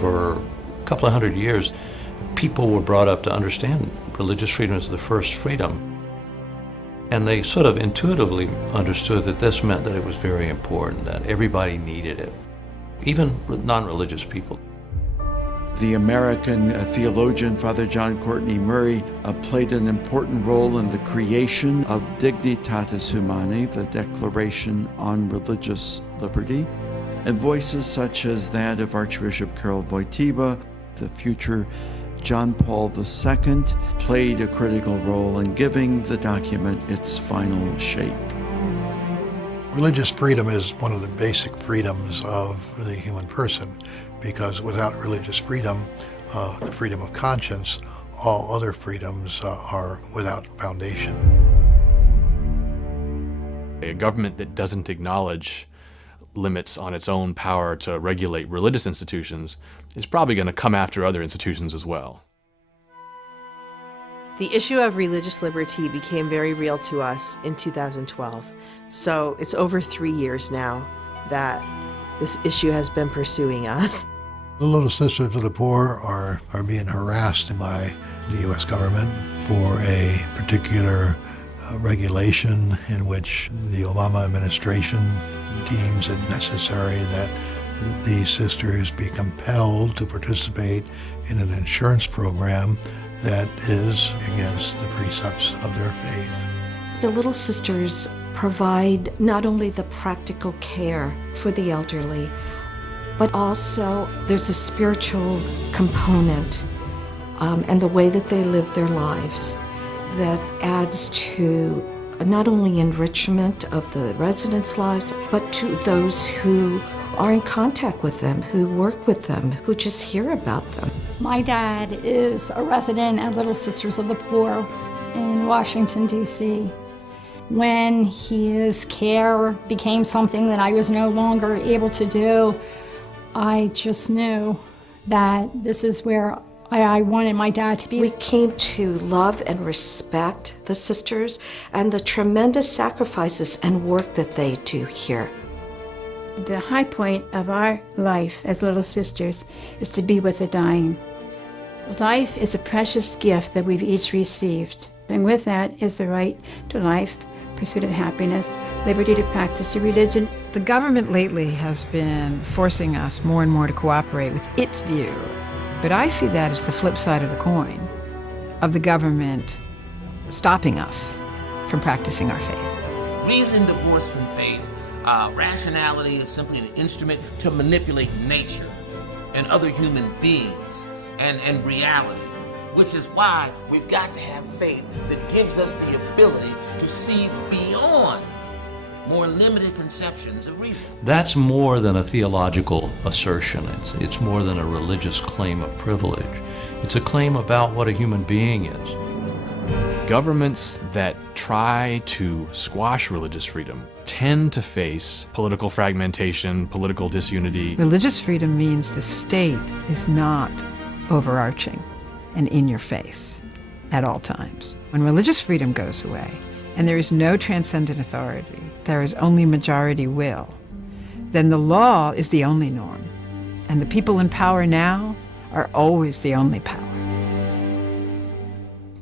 for a couple of hundred years, people were brought up to understand religious freedom as the first freedom. And they sort of intuitively understood that this meant that it was very important, that everybody needed it, even non-religious people. The American theologian, Father John Courtney Murray, played an important role in the creation of Dignitatis Humanae, the Declaration on Religious Liberty, and voices such as that of Archbishop Karol Wojtyła, the future John Paul II, played a critical role in giving the document its final shape. Religious freedom is one of the basic freedoms of the human person, because without religious freedom, the freedom of conscience, all other freedoms are without foundation. A government that doesn't acknowledge limits on its own power to regulate religious institutions is probably going to come after other institutions as well. The issue of religious liberty became very real to us in 2012. So it's over 3 years now that this issue has been pursuing us. The Little Sisters of the Poor are being harassed by the U.S. government for a particular regulation in which the Obama administration deems it necessary that these sisters be compelled to participate in an insurance program that is against the precepts of their faith. The Little Sisters provide not only the practical care for the elderly, but also there's a spiritual component and the way that they live their lives that adds to not only enrichment of the residents' lives, but to those who are in contact with them, who work with them, who just hear about them. My dad is a resident at Little Sisters of the Poor in Washington, D.C. When his care became something that I was no longer able to do, I just knew that this is where I wanted my dad to be. We came to love and respect the sisters and the tremendous sacrifices and work that they do here. The high point of our life as Little Sisters is to be with the dying. Life is a precious gift that we've each received, and with that is the right to life, pursuit of happiness, liberty to practice your religion. The government lately has been forcing us more and more to cooperate with its view. But I see that as the flip side of the coin, of the government stopping us from practicing our faith. Reason divorced from faith, rationality is simply an instrument to manipulate nature and other human beings and reality, which is why we've got to have faith that gives us the ability to see beyond more limited conceptions of reason. That's more than a theological assertion. It's more than a religious claim of privilege. It's a claim about what a human being is. Governments that try to squash religious freedom tend to face political fragmentation, political disunity. Religious freedom means the state is not overarching and in your face at all times. When religious freedom goes away, and there is no transcendent authority, there is only majority will, then the law is the only norm, and the people in power now are always the only power.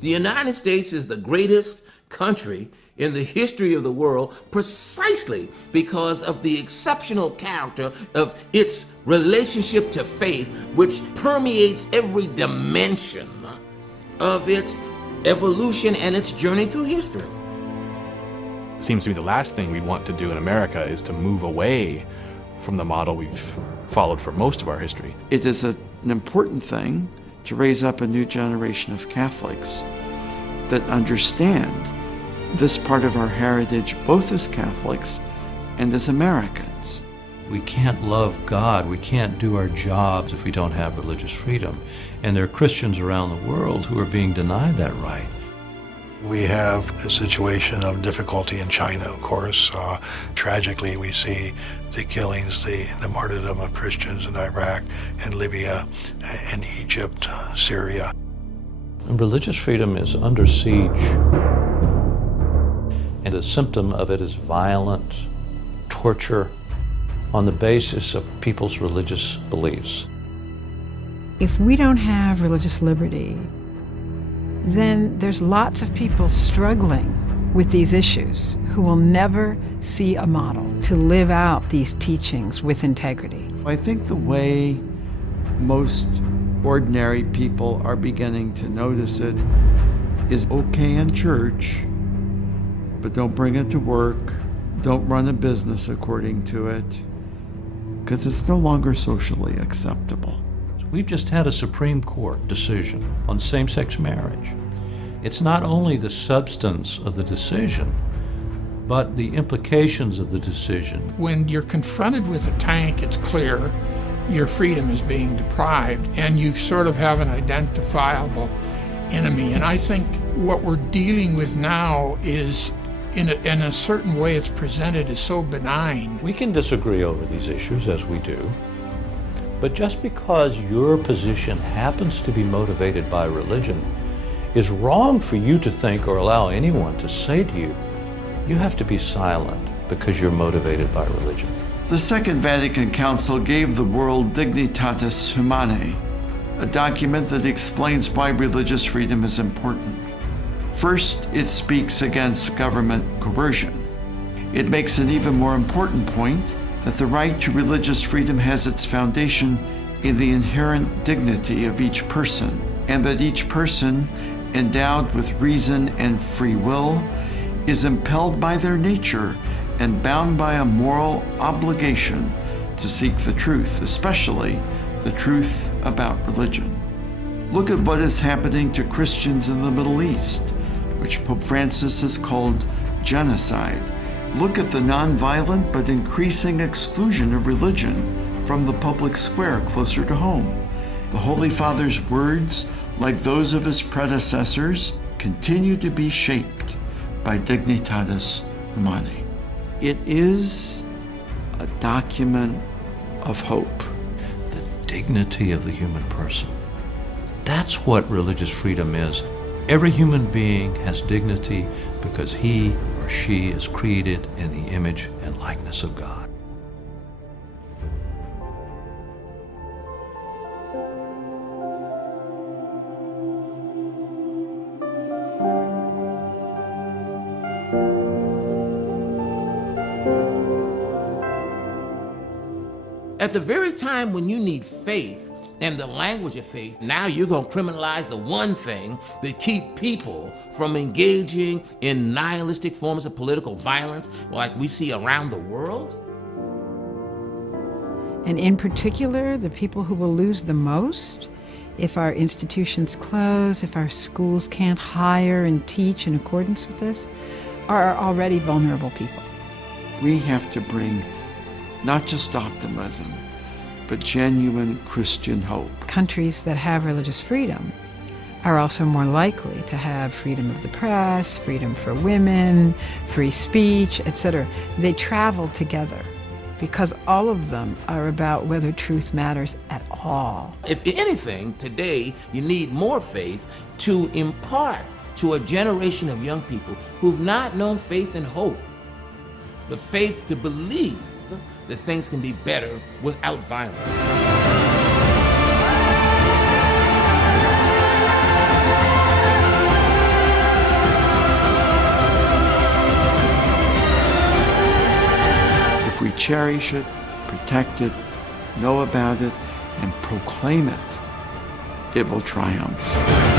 The United States is the greatest country in the history of the world precisely because of the exceptional character of its relationship to faith, which permeates every dimension of its evolution and its journey through history. It seems to me the last thing we want to do in America is to move away from the model we've followed for most of our history. It is an important thing to raise up a new generation of Catholics that understand this part of our heritage, both as Catholics and as Americans. We can't love God, we can't do our jobs if we don't have religious freedom. And there are Christians around the world who are being denied that right. We have a situation of difficulty in China, of course. Tragically, we see the killings, the martyrdom of Christians in Iraq and Libya and Egypt, Syria. And religious freedom is under siege. And the symptom of it is violent torture on the basis of people's religious beliefs. If we don't have religious liberty, then there's lots of people struggling with these issues who will never see a model to live out these teachings with integrity. I think the way most ordinary people are beginning to notice it is okay in church, but don't bring it to work. Don't run a business according to it, because it's no longer socially acceptable. We've just had a Supreme Court decision on same-sex marriage. It's not only the substance of the decision, but the implications of the decision. When you're confronted with a tank, it's clear your freedom is being deprived, and you sort of have an identifiable enemy. And I think what we're dealing with now is, in a certain way it's presented, is so benign. We can disagree over these issues, as we do, but just because your position happens to be motivated by religion is wrong for you to think or allow anyone to say to you, you have to be silent because you're motivated by religion. The Second Vatican Council gave the world Dignitatis Humanae, a document that explains why religious freedom is important. First, it speaks against government coercion. It makes an even more important point that the right to religious freedom has its foundation in the inherent dignity of each person, and that each person, endowed with reason and free will, is impelled by their nature and bound by a moral obligation to seek the truth, especially the truth about religion. Look at what is happening to Christians in the Middle East, which Pope Francis has called genocide. Look at the nonviolent but increasing exclusion of religion from the public square closer to home. The Holy Father's words, like those of his predecessors, continue to be shaped by Dignitatis Humanae. It is a document of hope. The dignity of the human person. That's what religious freedom is. Every human being has dignity because he or she is created in the image and likeness of God. At the very time when you need faith and the language of faith, now you're going to criminalize the one thing that keep people from engaging in nihilistic forms of political violence like we see around the world? And in particular, the people who will lose the most if our institutions close, if our schools can't hire and teach in accordance with this, are already vulnerable people. We have to bring not just optimism, but genuine Christian hope. Countries that have religious freedom are also more likely to have freedom of the press, freedom for women, free speech, etc. They travel together because all of them are about whether truth matters at all. If anything, today you need more faith to impart to a generation of young people who've not known faith and hope, the faith to believe that things can be better without violence. If we cherish it, protect it, know about it, and proclaim it, it will triumph.